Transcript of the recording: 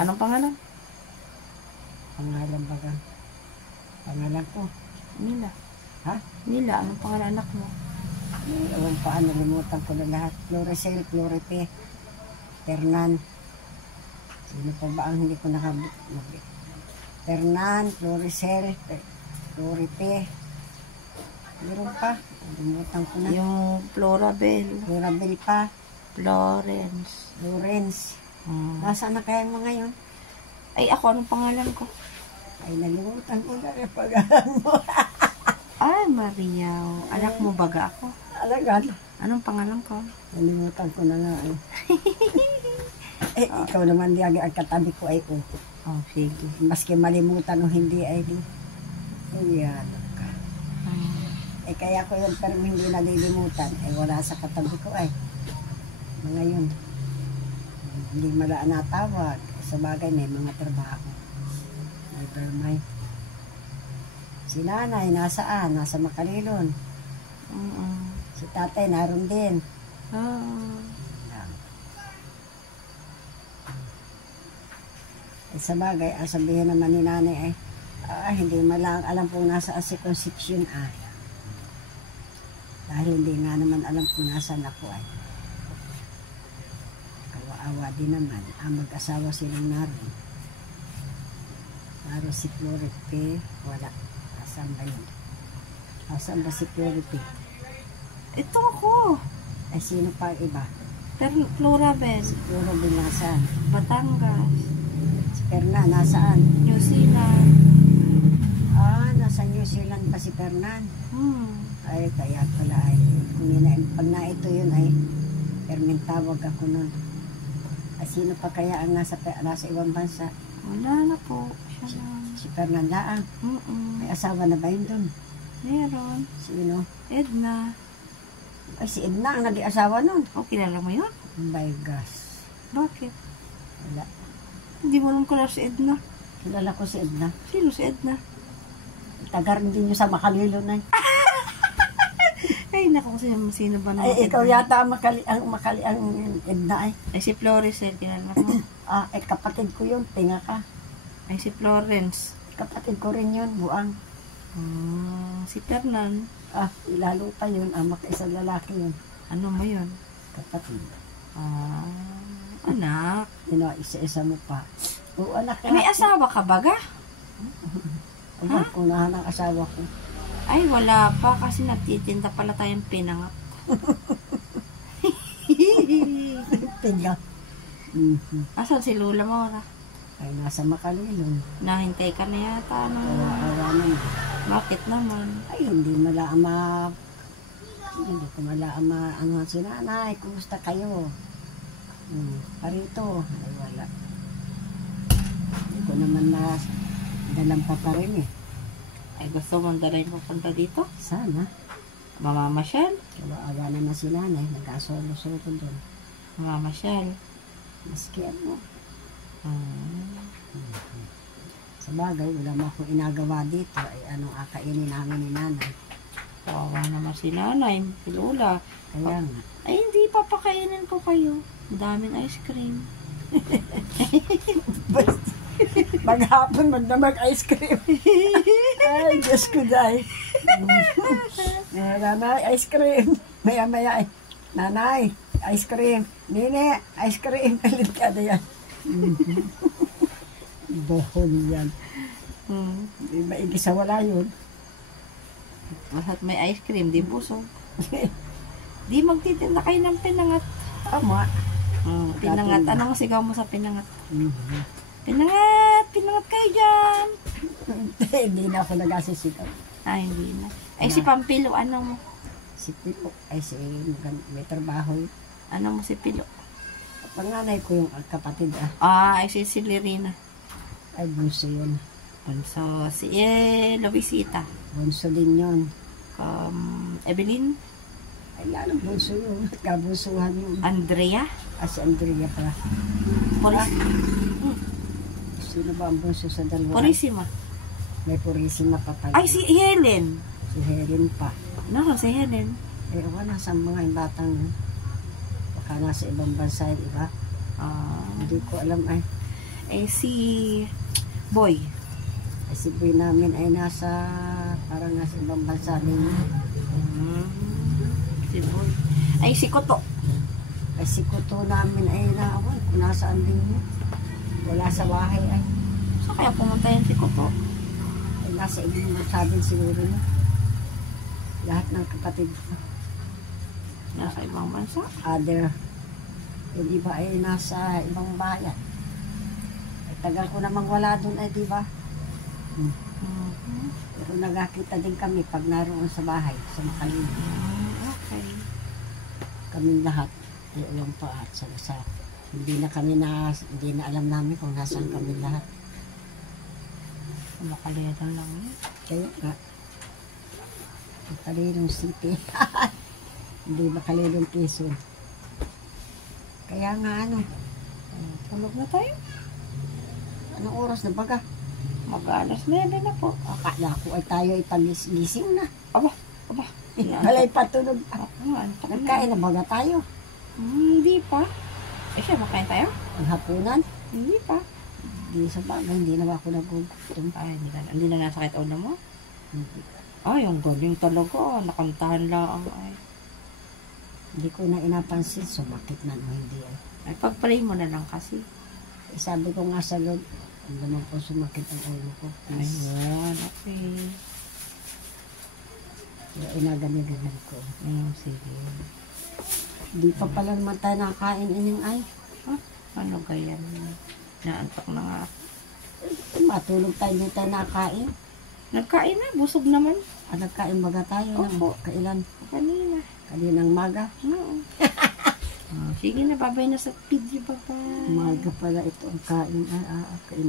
Anong pangalan? Pangalan baga. Pangalan ko. Mila. Ha? Mila, anong pangalan anak mo? Ewan pa, nalimutan ko na lahat. Floricel, Floripe, Fernan. Sino pa ba ang hindi ko nakabit? Fernan, Floricel, Floripe. Meron pa. Nalimutan ko na. Yung Florabel. Florabel pa. Florence. Lawrence. Nasaan na kaya mga yun? Ay, ako, anong pangalan ko? Ay, nalimutan ko na rin pag-ahan mo. Ay, Mariaw. Anak mo baga ako? Alagad. Anong pangalan ko? Nalimutan ko na nga eh. Ikaw naman di ang katabi ko ay Oh, sige. maski malimutan o hindi ay di. Ayan ka. Kaya ko yun pero hindi nalilimutan. Wala sa katabi ko ay. Mga yun. Hindi mala natawag. Sa bagay may mga trabaho. May si nanay nasaan? Nasa Makalilon. Si tatay naroon din. Sa bagay, sabihin naman ni nanay hindi malang alam kung nasa si Concepcion dahil hindi nga naman alam kung nasaan ako kawa-awa din naman mag-asawa silang naroon si Floripe wala, asan ba yun? Asan ba si Floripe? Ito ako. Sino pa iba? Florabel. Si Florabel nasaan? Batangas. Si Fernan nasaan? New Zealand. Nasa New Zealand pa si Fernan. Ay, kaya pala pag na ito yun Fermin tawag ako nun. Sino pa kaya ang nasa ibang bansa? Wala na po. Siya lang. Si Fernan laang. May asawa na ba yun dun? Meron. Sino? Edna. Ay, si Edna ang nag-asawa nun. Kilala mo yun? My gosh. Bakit? Wala. Hindi mo naman kilala si Edna. Kilala ko si Edna. Sino si Edna? Tagar din nyo sa Makalilon ay. Ay, naku, sino ba naman? Ay, ikaw yata ang Makali ang Edna ay. Ay, si Floricel, kilala mo. Kapatid ko yun, tinga ka. Ay, si Florence. Kapatid ko rin yun, buang. Si Fernan. Lalo pa yun, isang lalaki yun. Ano mo yun? Kapatid. Anak. Isa-isa mo pa. Anak ka. May asawa ka baga? Kunahan ang asawa ko. Ay, wala pa kasi nagtitinda pala tayong pinangat. Pinga. Asan si Lola Mora? Ay, nasa Makalilon. Nahintay ka na yata. Awa naman. Bakit naman? Ay, hindi ko malaama ang si nanay. Kumusta kayo? Parito. Ay, wala. Hindi ko naman dalampa pa rin Ay, gusto mong dalhin pupunta dito? Sana. Mamamasyal? Kawa-awa naman si nanay. Nag-asolo-solo doon. Mamamasyal? Maski ano. Sa bagay, wala mo akong inagawa dito. Ay, anong akainin namin ni nanay. Kawawa naman si nanay, si Lola. Kaya nga. Ay, hindi papakainin ko kayo. Daming ice cream. Maghapon mag-ice cream. Ay, Diyos ko dahil. Nanay, ice cream. Maya-maya nanay, ice cream. Nene, ice cream. Palit ka na yan. Bohol yan. Maigisa wala yun. Basta't may ice cream, di busog. Di magtitinda kayo ng pinangat. Tama. Pinangat. Anong sigaw mo sa pinangat? Pinangat! Pinangat kayo dyan! Hindi na ako nag-asisigaw. Hindi na. Ay, si Pampilo, ano mo? Si Pipo, may trabaho yun. Ano mo si Pilo? Panganay ko yung kapatid ay si Celerina. Ay, bunso yun. Bunso, si Luisita. Bunso din yun. Evelyn? Ay, lalong bunso yun. Kabunsuhan yun. Andrea? Si Andrea pala. Sino ba ang bunso sa dalawa? Purisima. May Purisima pa pala. Ay, si Helen. Si Helen pa. Ano, si Helen? Wala sa mga batang baka nasa ibang bansa yung iba. Hindi ko alam ay. Eh, si Boy. Ay, si Boy namin ay nasa, parang nasa ibang bansa din. Si Boy. Ay, si Koto. Ay, si Kuto namin ay naawan, kung nasaan din yun. Wala sa bahay ay. Saan kaya pumunta yan si Koto? Ay, nasa ibang bansa din siguro niya. Lahat ng kapatid ko. Nasa ibang bansa. Other, yung iba ay nasa ibang bayan. Ay, tagal ko namang wala doon ay, di ba? Pero nagkakita din kami pag naroon sa bahay, sa Makalini. Okay. Kaming lahat. Ay, alam pa at sa hindi na alam namin kung nasaan kami lahat. Makalimutan lang yun. Kaya nga, Makalilong City. Hindi Makalilong Quezon. Kaya nga ano, Tulog na tayo. anong oras na baga? Mag-alas 9 na po. Akala ko ay tayo ay pagising na. Aba. Walay patulog. Antok na. Nagkain na baga tayo? Hindi pa. Eh, siya, makain tayo? Ang hapunan? Hindi pa. Hindi sa bagay, hindi na ako nagugutom. Ay, hindi na nasakit ulo mo? Hindi. Ay, ang galing talaga. Nakantahan lang. Ay, Hindi ko na inapansin, sumakit na no, hindi ay. ay pag-pray mo na lang kasi. Eh, sabi ko nga sa Lord, ang naman po sumakit ang ulo ko. Please. Ayun, okay. Kaya inaganiganan ko. Sige. Hindi pa pala naman tayo nakain ining ay. Ano kaya? Naantok na nga. Matulog tayo, hindi tayo nakain. Nagkain na, busog naman. Nagkain baga tayo Opo. ng kailan? Kanina. Kaninang maga. Oo. Sige na, babay na sa video. Bye-bye. Maga pala ito ang kain. Kain.